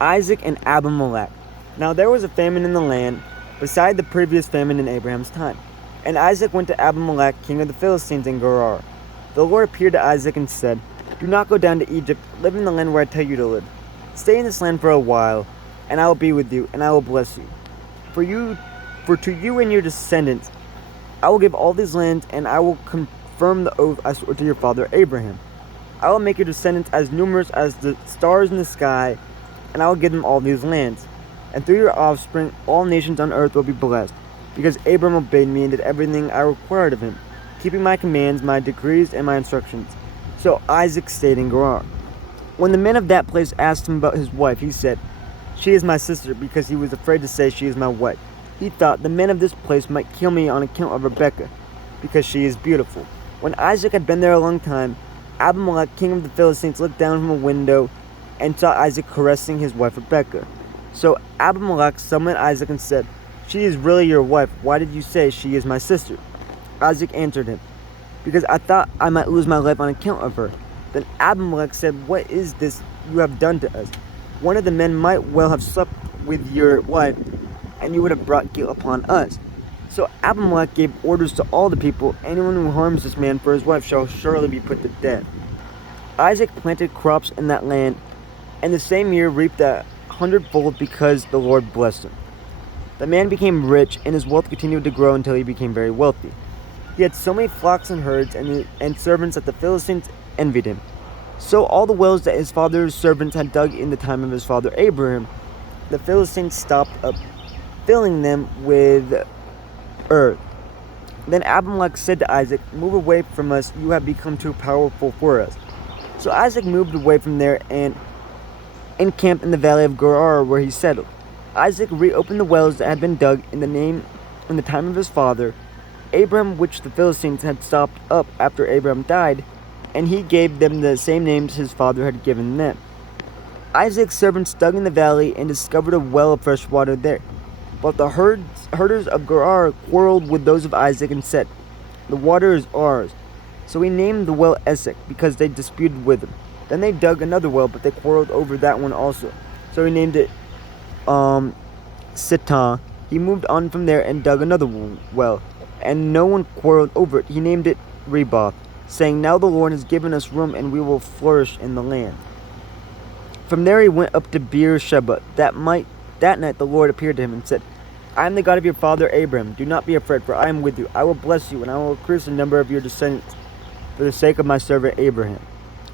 Isaac and Abimelech. Now there was a famine in the land, beside the previous famine in Abraham's time. And Isaac went to Abimelech, king of the Philistines, in Gerar. The Lord appeared to Isaac and said, "Do not go down to Egypt, live in the land where I tell you to live. Stay in this land for a while, and I will be with you, and I will bless you. For to you and your descendants I will give all these lands, and I will confirm the oath I swore to your father Abraham. I will make your descendants as numerous as the stars in the sky, and I will give them all these lands. And through your offspring, all nations on earth will be blessed, because Abram obeyed me and did everything I required of him, keeping my commands, my decrees, and my instructions." So Isaac stayed in Gerar. When the men of that place asked him about his wife, he said, "She is my sister," because he was afraid to say, "She is my wife." He thought, "The men of this place might kill me on account of Rebekah, because she is beautiful." When Isaac had been there a long time, Abimelech, king of the Philistines, looked down from a window and saw Isaac caressing his wife Rebekah. So Abimelech summoned Isaac and said, "She is really your wife. Why did you say she is my sister?" Isaac answered him, "Because I thought I might lose my life on account of her." Then Abimelech said, "What is this you have done to us? One of the men might well have slept with your wife, and you would have brought guilt upon us." So Abimelech gave orders to all the people, "Anyone who harms this man for his wife shall surely be put to death." Isaac planted crops in that land, and the same year reaped 100-fold because the Lord blessed him. The man became rich, and his wealth continued to grow until he became very wealthy. He had so many flocks and herds and servants that the Philistines envied him. So all the wells that his father's servants had dug in the time of his father Abraham, the Philistines stopped up filling them with earth. Then Abimelech said to Isaac, "Move away from us, you have become too powerful for us." So Isaac moved away from there and encamped in the valley of Gerar, where he settled. Isaac reopened the wells that had been dug in the time of his father Abraham, which the Philistines had stopped up after Abraham died, and he gave them the same names his father had given them. Isaac's servants dug in the valley and discovered a well of fresh water there. But the herders of Gerar quarreled with those of Isaac and said, "The water is ours." So he named the well Esek, because they disputed with him. Then they dug another well, but they quarreled over that one also. So he named it Sitah. He moved on from there and dug another well, and no one quarreled over it. He named it Rehoboth, saying, "Now the Lord has given us room, and we will flourish in the land." From there he went up to Beersheba. That night the Lord appeared to him and said, "I am the God of your father Abraham. Do not be afraid, for I am with you. I will bless you, and I will increase the number of your descendants for the sake of my servant Abraham."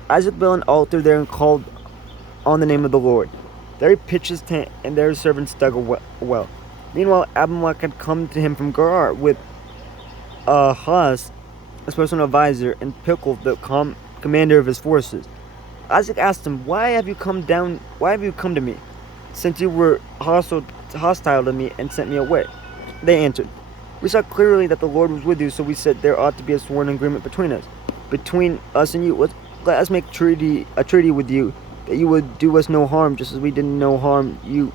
Isaac built an altar there and called on the name of the Lord. There he pitched his tent, and there his servants dug a well. Meanwhile, Abimelech had come to him from Gerar with Ahaz, his personal advisor, and Pickle, the commander of his forces. Isaac asked him, Why have you come to me, since you were hostile to me and sent me away?" They answered, "We saw clearly that the Lord was with you, so we said there ought to be a sworn agreement between us and you. Let us make a treaty with you, that you would do us no harm, just as we did not harm you,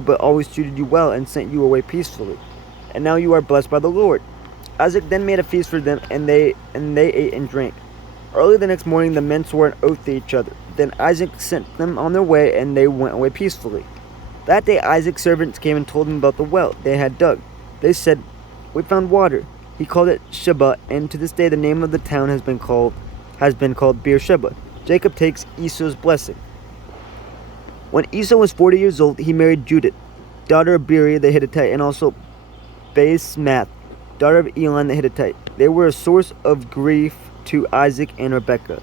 but always treated you well and sent you away peacefully. And now you are blessed by the Lord." Isaac then made a feast for them, and they ate and drank. Early the next morning the men swore an oath to each other. Then Isaac sent them on their way, and they went away peacefully. That day Isaac's servants came and told him about the well they had dug. They said, "We found water." He called it Sheba, and to this day the name of the town has been called Beersheba. Jacob takes Esau's blessing. When Esau was 40 years old, he married Judith, daughter of Beeri the Hittite, and also Basemath, daughter of Elon the Hittite. They were a source of grief to Isaac and Rebekah.